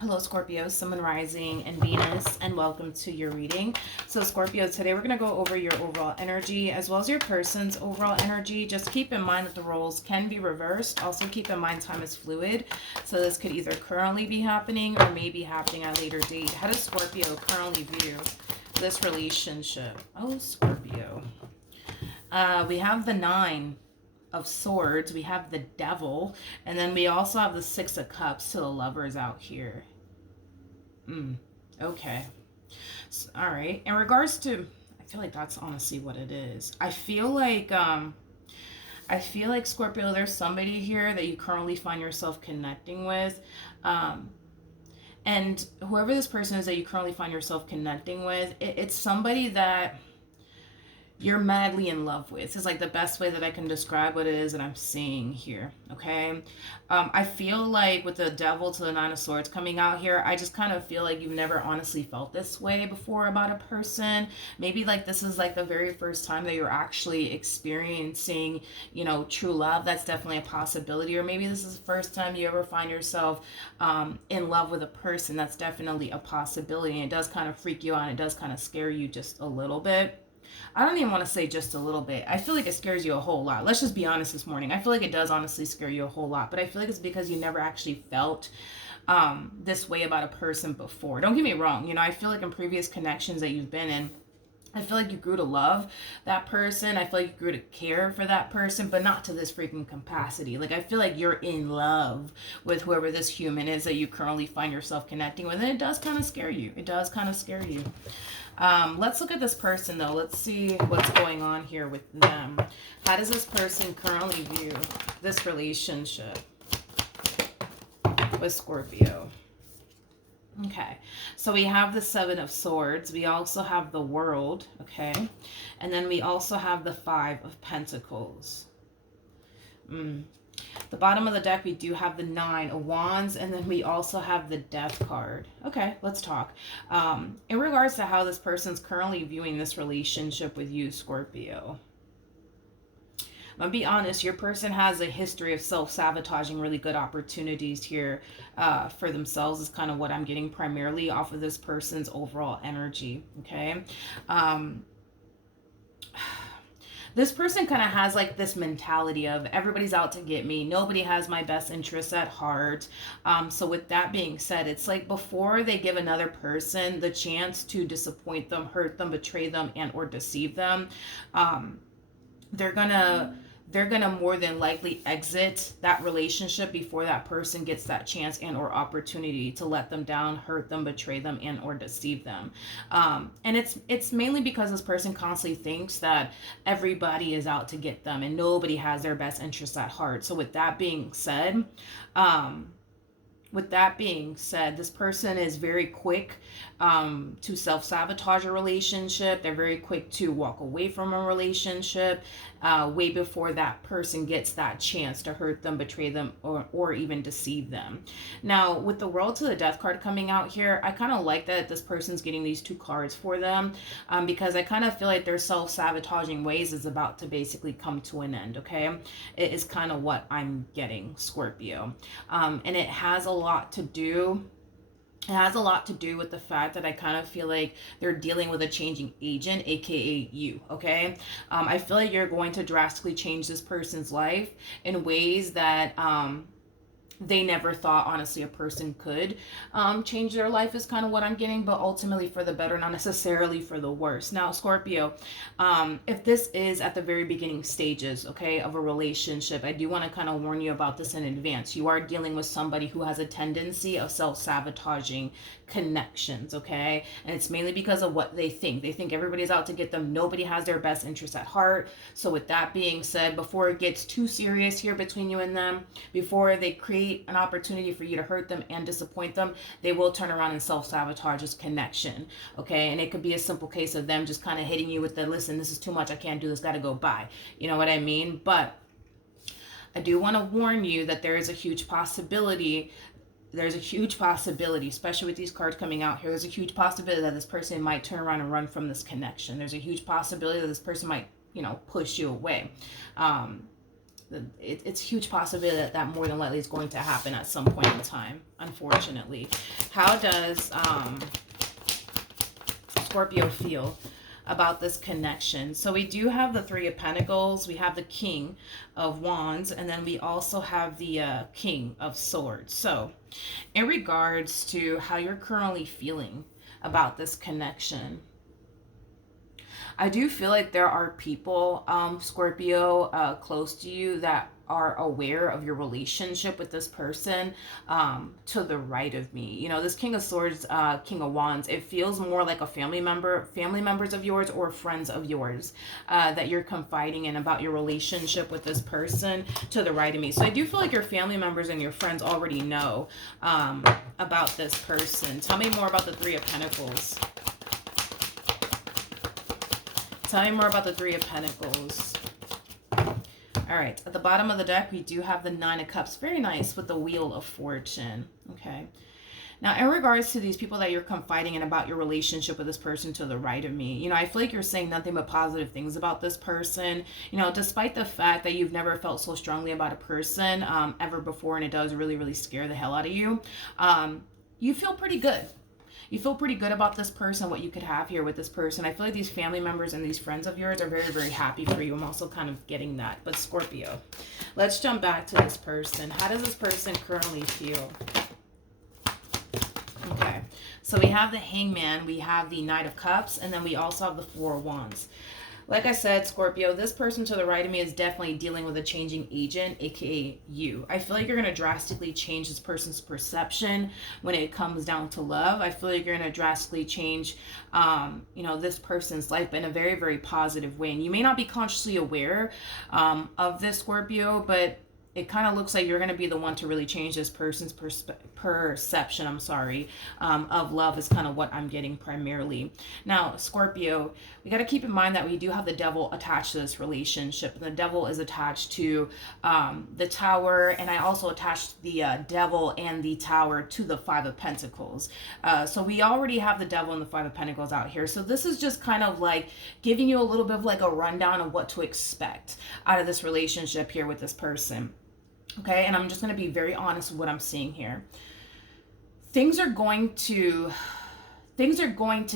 Hello, Scorpio, Sun, Moon, Rising, and Venus, and welcome to your reading. So, Scorpio, today we're going to go over your overall energy as well as your person's overall energy. Just keep in mind that the roles can be reversed. Also, keep in mind time is fluid. So, this could either currently be happening or may be happening at a later date. How does Scorpio currently view this relationship? Oh, Scorpio. We have the Nine of Swords, we have the Devil, and then we also have the Six of Cups to the Lovers out here. Okay. So, all right. In regards to, I feel like that's honestly what it is. I feel like Scorpio, there's somebody here that you currently find yourself connecting with. Um, and whoever this person is that you currently find yourself connecting with, it's somebody that you're madly in love with. Is like the best way that I can describe what it is that I'm seeing here. Okay. I feel like with the Devil to the Nine of Swords coming out here, I just kind of feel like you've never honestly felt this way before about a person. Maybe like this is like the very first time that you're actually experiencing, true love. That's definitely a possibility. Or maybe this is the first time you ever find yourself in love with a person. That's definitely a possibility. And it does kind of freak you out. It does kind of scare you just a little bit. I don't even want to say just a little bit. I feel like it scares you a whole lot. Let's just be honest this morning. I feel like it does honestly scare you a whole lot. But I feel like it's because you never actually felt this way about a person before. Don't get me wrong. I feel like in previous connections that you've been in, I feel like you grew to love that person. I feel like you grew to care for that person, but not to this freaking capacity. Like, I feel like you're in love with whoever this human is that you currently find yourself connecting with. And it does kind of scare you. It does kind of scare you. Let's look at this person, though. Let's see what's going on here with them. How does this person currently view this relationship with Scorpio? Okay, so we have the Seven of Swords. We also have the World, okay? And then we also have the Five of Pentacles. The bottom of the deck, we do have the Nine of Wands, and then we also have the Death card. Okay, let's talk. In regards to how this person's currently viewing this relationship with you, Scorpio. I'm gonna be honest, your person has a history of self-sabotaging really good opportunities here for themselves is kind of what I'm getting primarily off of this person's overall energy, okay? This person kind of has like this mentality of everybody's out to get me. Nobody has my best interests at heart. So with that being said, it's like before they give another person the chance to disappoint them, hurt them, betray them, and or deceive them, they're gonna more than likely exit that relationship before that person gets that chance and or opportunity to let them down, hurt them, betray them, and or deceive them. And it's mainly because this person constantly thinks that everybody is out to get them and nobody has their best interests at heart. So with that being said, this person is very quick to self-sabotage a relationship. They're very quick to walk away from a relationship way before that person gets that chance to hurt them, betray them, or even deceive them. Now, with the World to the Death card coming out here, I kind of like that this person's getting these two cards for them because I kind of feel like their self-sabotaging ways is about to basically come to an end, okay? It is kind of what I'm getting, Scorpio. And it has a lot to do with the fact that I kind of feel like they're dealing with a changing agent, aka you, okay? I feel like you're going to drastically change this person's life in ways that they never thought, honestly, a person could change their life is kind of what I'm getting, but ultimately for the better, not necessarily for the worse. Now, Scorpio, if this is at the very beginning stages, okay, of a relationship, I do want to kind of warn you about this in advance. You are dealing with somebody who has a tendency of self-sabotaging connections, okay? And it's mainly because of what they think. They think everybody's out to get them. Nobody has their best interests at heart. So with that being said, before it gets too serious here between you and them, before they create an opportunity for you to hurt them and disappoint them, they will turn around and self-sabotage this connection, okay? And it could be a simple case of them just kind of hitting you with the, listen, this is too much, I can't do this, gotta go, bye. You know what I mean? But I do want to warn you that there is a huge possibility, especially with these cards coming out here, there's a huge possibility that this person might turn around and run from this connection. There's a huge possibility that this person might, push you away. It's huge possibility that that more than likely is going to happen at some point in time, unfortunately. How does Scorpio feel about this connection? So we do have the Three of Pentacles, we have the King of Wands, and then we also have the King of Swords. So in regards to how you're currently feeling about this connection, I do feel like there are people, Scorpio, close to you that are aware of your relationship with this person, to the right of me. You know, this King of Swords, King of Wands, it feels more like a family members of yours or friends of yours, that you're confiding in about your relationship with this person to the right of me. So I do feel like your family members and your friends already know about this person. Tell me more about the Three of Pentacles. Tell me more about the Three of Pentacles. All right, at the bottom of the deck, we do have the Nine of Cups. Very nice, with the Wheel of Fortune. Okay. Now, in regards to these people that you're confiding in about your relationship with this person to the right of me, you know, I feel like you're saying nothing but positive things about this person. You know, despite the fact that you've never felt so strongly about a person ever before, and it does really, really scare the hell out of you, you feel pretty good. You feel pretty good about this person, what you could have here with this person. I feel like these family members and these friends of yours are very, very happy for you. I'm also kind of getting that. But Scorpio, let's jump back to this person. How does this person currently feel? Okay, so we have the Hangman, we have the Knight of Cups, and then we also have the Four of Wands. Like I said, Scorpio, this person to the right of me is definitely dealing with a changing agent, aka you. I feel like you're going to drastically change this person's perception when it comes down to love. I feel like you're going to drastically change, you know, this person's life, but in a very, very positive way. And you may not be consciously aware of this, Scorpio, but it kind of looks like you're going to be the one to really change this person's perception, of love, is kind of what I'm getting primarily. Now, Scorpio, we got to keep in mind that we do have the Devil attached to this relationship. The Devil is attached to the Tower, and I also attached the Devil and the Tower to the Five of Pentacles. So we already have the Devil and the Five of Pentacles out here. So this is just kind of like giving you a little bit of like a rundown of what to expect out of this relationship here with this person. Okay, and I'm just going to be very honest with what I'm seeing here. Things are going to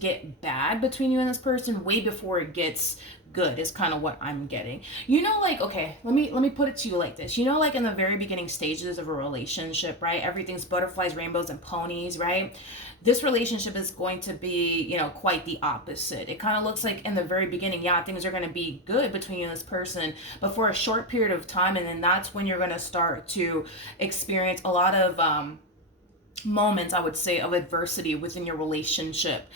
get bad between you and this person way before it gets good, is kind of what I'm getting. You know, like, okay, let me put it to you like this. You know, like in the very beginning stages of a relationship, right? Everything's butterflies, rainbows, and ponies, right? This relationship is going to be, you know, quite the opposite. It kind of looks like in the very beginning, yeah, things are going to be good between you and this person, but for a short period of time, and then that's when you're going to start to experience a lot of moments, I would say, of adversity within your relationship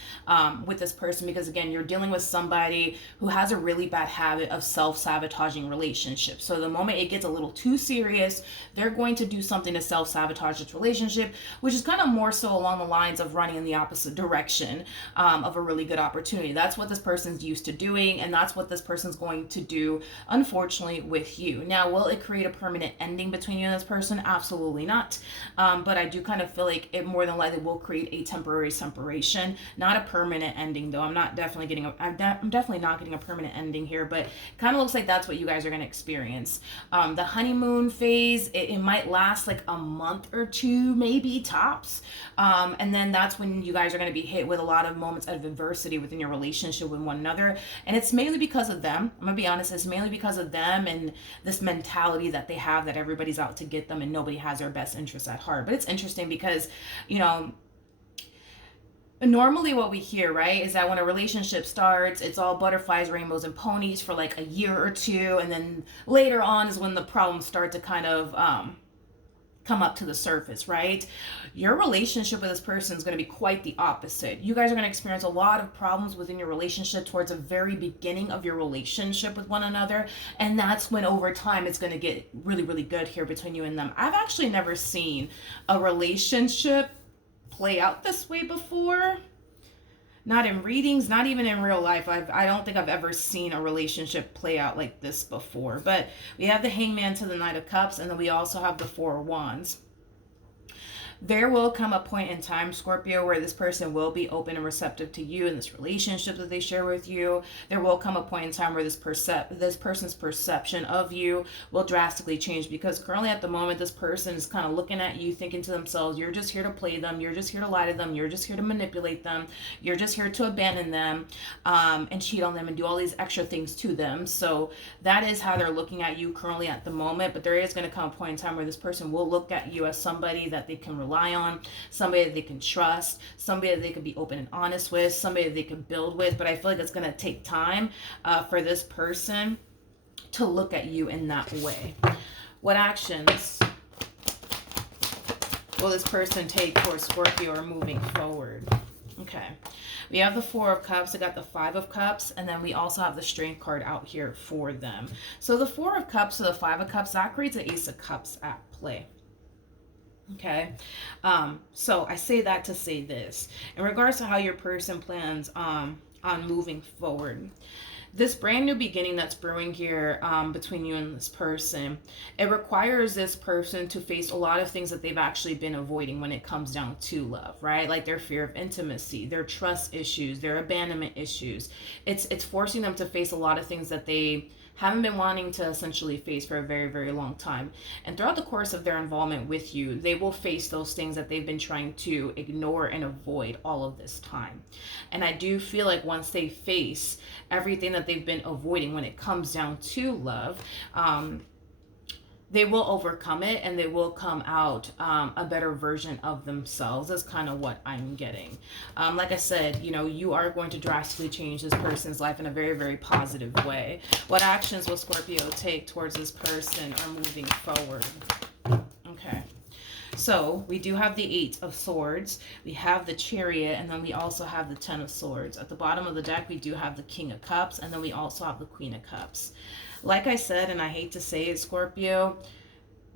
with this person, because again, you're dealing with somebody who has a really bad habit of self-sabotaging relationships. So the moment it gets a little too serious, they're going to do something to self-sabotage this relationship, which is kind of more so along the lines of running in the opposite direction of a really good opportunity. That's what this person's used to doing, and that's what this person's going to do, unfortunately, with you. Now, will it create a permanent ending between you and this person? Absolutely not. But I do kind of feel like it more than likely will create a temporary separation, not a permanent ending, though. I'm definitely not getting a permanent ending here, but it kind of looks like that's what you guys are going to experience. The honeymoon phase, it might last like a month or two, maybe tops, and then that's when you guys are going to be hit with a lot of moments of adversity within your relationship with one another, and it's mainly because of them. I'm gonna be honest, it's mainly because of them and this mentality that they have that everybody's out to get them and nobody has their best interests at heart. But it's interesting because, you know, normally what we hear, right, is that when a relationship starts, it's all butterflies, rainbows, and ponies for like a year or two, and then later on is when the problems start to kind of come up to the surface, right? Your relationship with this person is going to be quite the opposite. You guys are going to experience a lot of problems within your relationship towards the very beginning of your relationship with one another, and that's when over time it's going to get really, really good here between you and them. I've actually never seen a relationship play out this way before. Not in readings, not even in real life. I don't think I've ever seen a relationship play out like this before. But we have the Hangman to the Knight of Cups, and then we also have the Four of Wands. There will come a point in time, Scorpio, where this person will be open and receptive to you in this relationship that they share with you. There will come a point in time where this person's perception of you will drastically change, because currently at the moment this person is kind of looking at you thinking to themselves, you're just here to play them, you're just here to lie to them, you're just here to manipulate them, you're just here to abandon them, and cheat on them and do all these extra things to them. So that is how they're looking at you currently at the moment. But there is going to come a point in time where this person will look at you as somebody that they can rely on, somebody that they can trust, somebody that they can be open and honest with, somebody that they can build with. But I feel like it's going to take time for this person to look at you in that way. What actions will this person take towards Scorpio or moving forward? Okay. We have the Four of Cups, we got the Five of Cups, and then we also have the Strength card out here for them. So the Four of Cups to the Five of Cups, that creates an Ace of Cups at play. Okay, so I say that to say this. In regards to how your person plans on moving forward, this brand new beginning that's brewing here between you and this person, it requires this person to face a lot of things that they've actually been avoiding when it comes down to love, right? Like their fear of intimacy, their trust issues, their abandonment issues. It's forcing them to face a lot of things that they haven't been wanting to essentially face for a very, very long time. And throughout the course of their involvement with you, they will face those things that they've been trying to ignore and avoid all of this time. And I do feel like once they face everything that they've been avoiding when it comes down to love, they will overcome it and they will come out a better version of themselves. That's kind of what I'm getting. Like I said, you know, you are going to drastically change this person's life in a very, very positive way. What actions will Scorpio take towards this person or moving forward? Okay. So we do have the Eight of Swords, we have the Chariot, and then we also have the Ten of Swords. At the bottom of the deck, we do have the King of Cups, and then we also have the Queen of Cups. Like I said, and I hate to say it, Scorpio,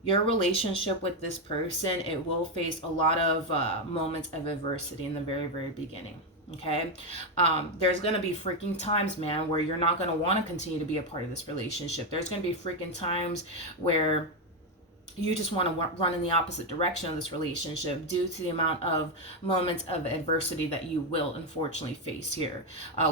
your relationship with this person, it will face a lot of moments of adversity in the very, very beginning. Okay, there's gonna be freaking times, man, where you're not gonna want to continue to be a part of this relationship. There's gonna be freaking times where you just want to run in the opposite direction of this relationship due to the amount of moments of adversity that you will unfortunately face here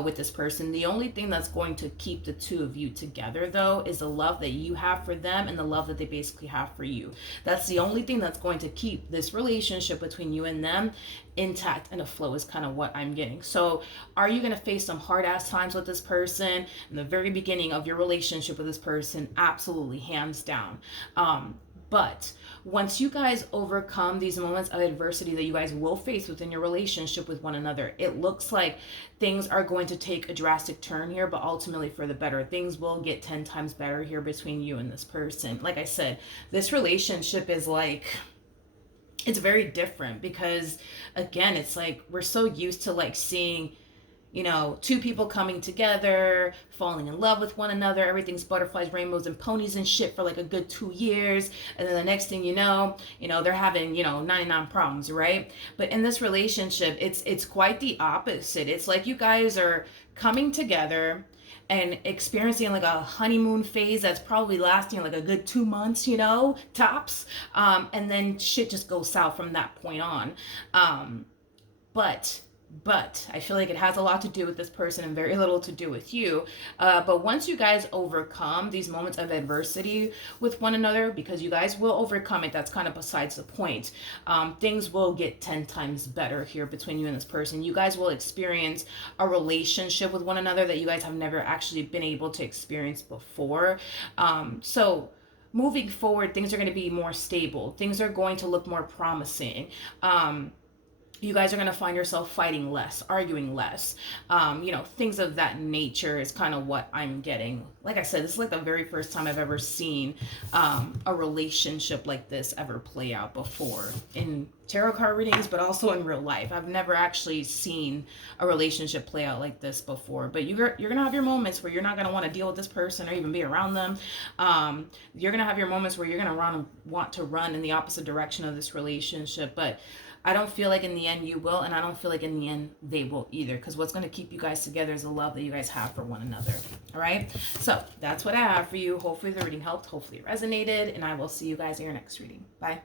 with this person. The only thing that's going to keep the two of you together, though, is the love that you have for them and the love that they basically have for you. That's the only thing that's going to keep this relationship between you and them intact and afloat, is kind of what I'm getting. So are you going to face some hard ass times with this person in the very beginning of your relationship with this person? Absolutely, hands down. But once you guys overcome these moments of adversity that you guys will face within your relationship with one another, it looks like things are going to take a drastic turn here, but ultimately for the better. Things will get 10 times better here between you and this person. Like I said, this relationship is like, it's very different because, again, it's like we're so used to like seeing, you know, two people coming together, falling in love with one another, everything's butterflies, rainbows, and ponies and shit for like a good 2 years, and then the next thing you know, they're having, 99 problems, right? But in this relationship, it's quite the opposite. It's like you guys are coming together and experiencing like a honeymoon phase that's probably lasting like a good 2 months, tops, and then shit just goes south from that point on. But I feel like it has a lot to do with this person and very little to do with you. But once you guys overcome these moments of adversity with one another, because you guys will overcome it, that's kind of besides the point. Things will get 10 times better here between you and this person. You guys will experience a relationship with one another that you guys have never actually been able to experience before. So moving forward, things are going to be more stable. Things are going to look more promising. You guys are going to find yourself fighting less, arguing less, things of that nature is kind of what I'm getting. Like I said, this is like the very first time I've ever seen a relationship like this ever play out before in tarot card readings, but also in real life. I've never actually seen a relationship play out like this before. But you're going to have your moments where you're not going to want to deal with this person or even be around them. You're going to have your moments where you're going to want to run in the opposite direction of this relationship. But I don't feel like in the end you will, and I don't feel like in the end they will either, because what's going to keep you guys together is the love that you guys have for one another. All right, so that's what I have for you. Hopefully the reading helped, hopefully it resonated, and I will see you guys in your next reading. Bye.